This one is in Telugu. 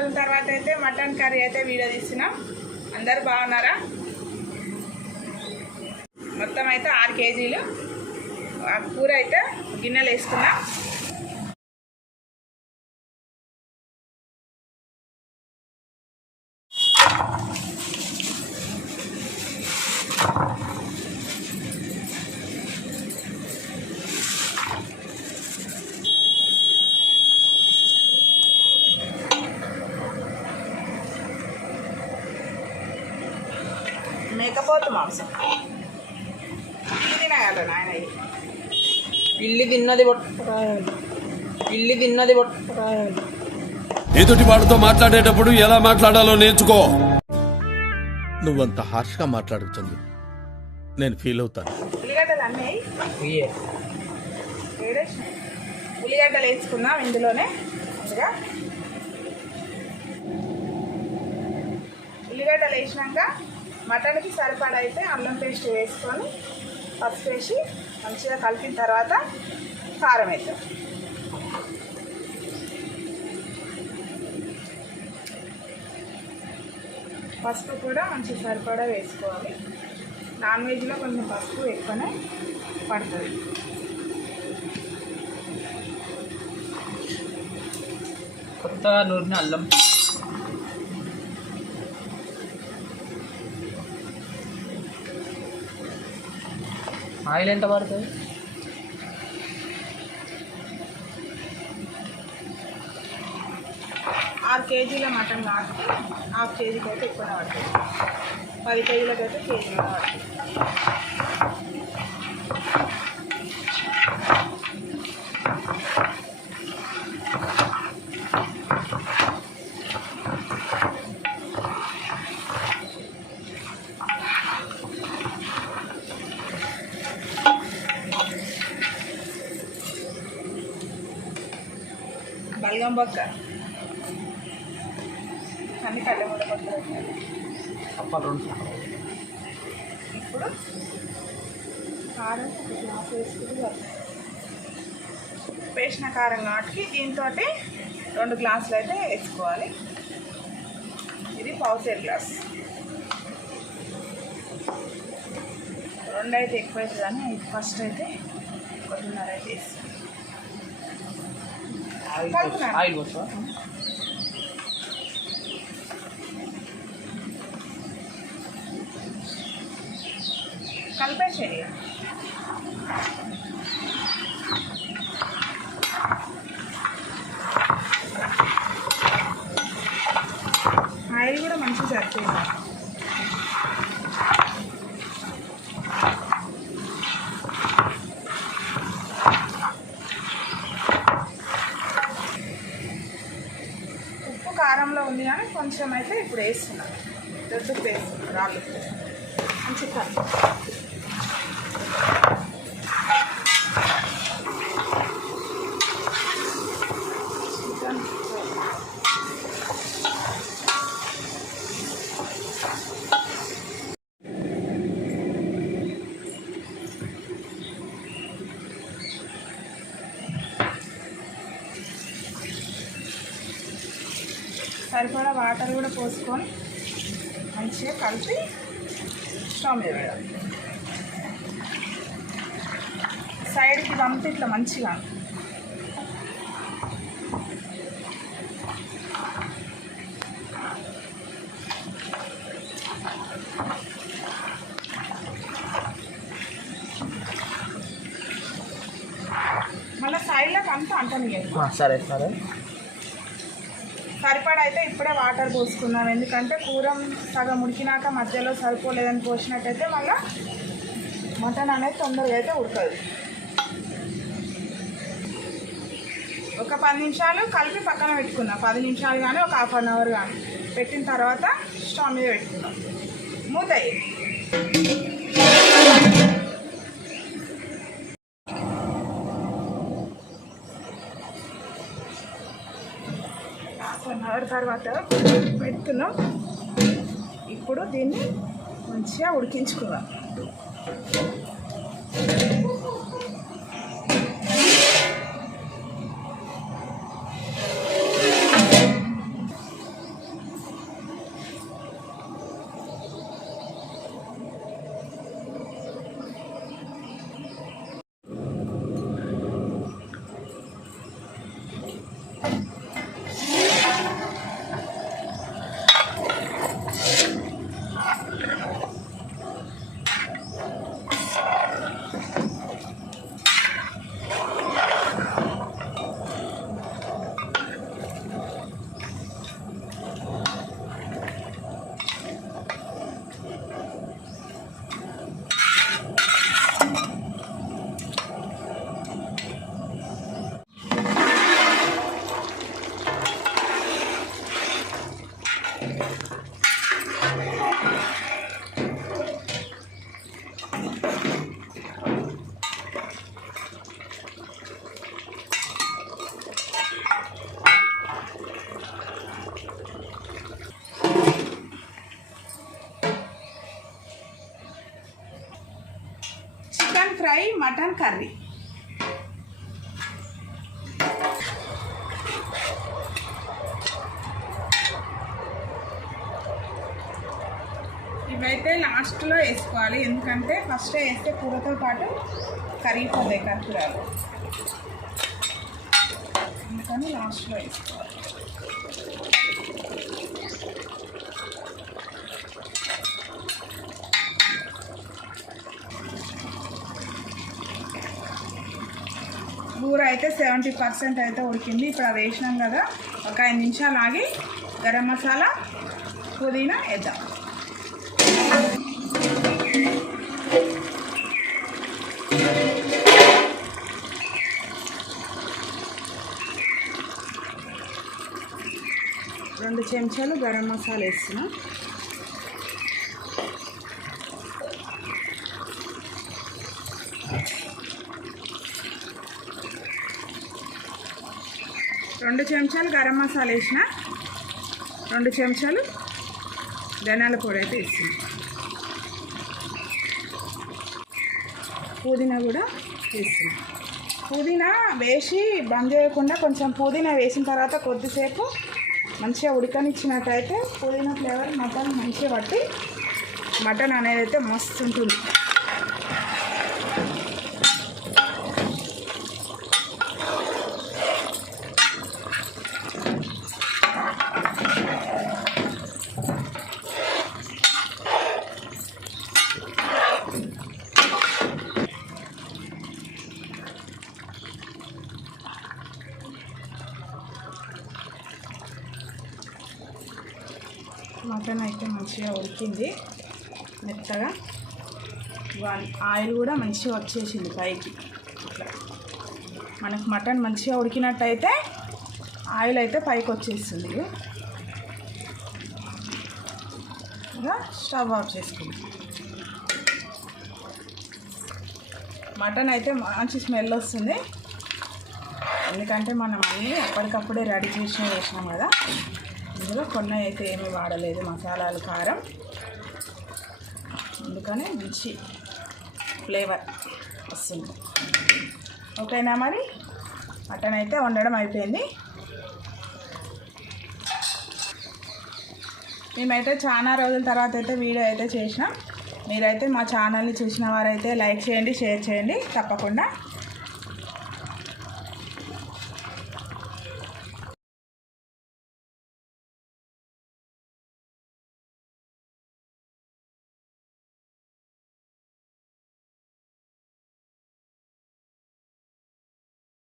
రోజుల తర్వాత అయితే మటన్ కర్రీ అయితే వీడియో తీసినాం. అందరు బాగున్నారా? మొత్తం అయితే 6 కేజీలు ఆ కూర అయితే గిన్నెలు వేసుకున్నాం. మేకపోతు మాంసం తినగలరు నాయన. ఇల్లు తిన్నది ఎదుటి వాడితో మాట్లాడేటప్పుడు ఎలా మాట్లాడాలో నేర్చుకో. నువ్వంత హార్ష్గా మాట్లాడుతుంది నేను ఫీల్ అవుతాను. ఉల్లిగడ్డలు అన్నీ ఉల్లిగడ్డలు వేసుకున్నాం ఇందులోనే. ముందుగా ఉల్లిగడ్డలు వేసినాక మటన్కి సరిపడా అయితే అల్లం పేస్ట్ వేసుకొని పసుపు వేసి మంచిగా కలిపిన తర్వాత కారం వేద్దాం. పసుపు కూడా మంచి సరిపడా వేసుకోవాలి. నాన్ వెజ్లో కొంచెం పసుపు ఎక్కువనే పడుతుంది. కొత్తగా నూరిన అల్లం, ఆయిల్ ఎంత పడుతుంది? 6 కేజీల మటన్ కాబట్టి 1/2 కేజీకి అయితే ఎక్కువనే పడుతుంది. 10 కేజీలకు అయితే కేజీగా పడుతుంది. బల్గం బొక్క అన్ని కళ్ళ మూడ పడుతుంది. ఇప్పుడు కారం ఒక గ్లాస్ వేసుకుని వేసిన కారం నాటికి దీంతో 2 గ్లాసులు అయితే వేసుకోవాలి. ఇది 1/4 గ్లాస్. 2 అయితే ఎక్కువ అవుతుంది కానీ ఫస్ట్ అయితే 1.5 అయితే వేస్తాను. ఆయిల్ పోస్తా. కలిపేసేది. ఆయిల్ కూడా మంచిగా సరిపోయింది. ఉప్పు కారంలో ఉంది కానీ కొంచెం అయితే ఇప్పుడు వేస్తున్నాను. దొడ్డుకు వేస్తున్నాను, రాళ్ళు మంచిగా సరిపడా వాటర్ కూడా పోసుకొని మంచిగా కలిపి స్టవ్ మీద వేయాలి. సైడ్కి పంపి ఇట్లా మంచిగా మళ్ళీ సైడ్లోకి అంతా అంటనియ్యాలి. సరే సరే. సరిపడా అయితే ఇప్పుడే వాటర్ పోసుకున్నాం. ఎందుకంటే కూర సగం ఉడికినాక మధ్యలో సరిపోలేదని పోసినట్టయితే మళ్ళీ మటన్ అనేది తొందరగా అయితే ఉడకదు. ఒక 10 నిమిషాలు కలిపి పక్కన పెట్టుకున్నాం. 10 నిమిషాలు కానీ ఒక 1/2 అవర్ కానీ పెట్టిన తర్వాత స్టవ్ మీద పెట్టుకున్నాం. మూత వేయాలి. 1 అవర్ తర్వాత పెడుతున్నాం. ఇప్పుడు దీన్ని మంచిగా ఉడికించుకుందాం. Fry mutton curry. ఇవైతే లాస్ట్లో వేసుకోవాలి, ఎందుకంటే ఫస్ట్ వేస్తే కూరతో పాటు కరిగిపోతాయి కర్పూరాలు, అందుకని లాస్ట్లో వేసుకోవాలి. కూర అయితే 70% అయితే ఉడికింది. ఇప్పుడు అది వేసినాం కదా, ఒక 5 నిమిషాలు ఆగి గరం మసాలా పుదీనా వేద్దాం. రెండు చెంచాలు గరం మసాలా వేస్తున్నా. రెండు చెంచాలు గరం మసాలా వేసిన, 2 చెంచాలు ధనియాల పొడి అయితే వేస్తుంది. పుదీనా కూడా వేస్తుంది. పుదీనా వేసి బంద్ చేయకుండా కొంచెం పుదీనా వేసిన తర్వాత కొద్దిసేపు మంచిగా ఉడకనిచ్చినట్టయితే పుదీనా ఫ్లేవర్ మటన్ మంచిగా పట్టి మటన్ అనేది అయితే మస్తు ఉంటుంది. మటన్ అయితే మంచిగా ఉడికింది మెత్తగా, ఆయిల్ కూడా మంచిగా వచ్చేసింది పైకి. ఇట్లా మనకు మటన్ మంచిగా ఉడికినట్టయితే ఆయిల్ అయితే పైకి వచ్చేస్తుంది. ఇక స్టవ్ ఆఫ్ చేసుకుందాం. మటన్ అయితే మంచి స్మెల్ వస్తుంది, ఎందుకంటే మనం అన్నీ అప్పటికప్పుడే రెడీ చేసి వేసినాం కదా. ఇందులో కొన్ని అయితే ఏమీ వాడలేదు, మసాలాలు, కారం, అందుకనే మంచి ఫ్లేవర్ వస్తుంది. ఓకేనా, మరి మటన్ అయితే వండడం అయిపోయింది. మేమైతే చాలా రోజుల తర్వాత అయితే వీడియో అయితే చేసినాం. మీరైతే మా ఛానల్ని చూసిన వారైతే లైక్ చేయండి, షేర్ చేయండి తప్పకుండా.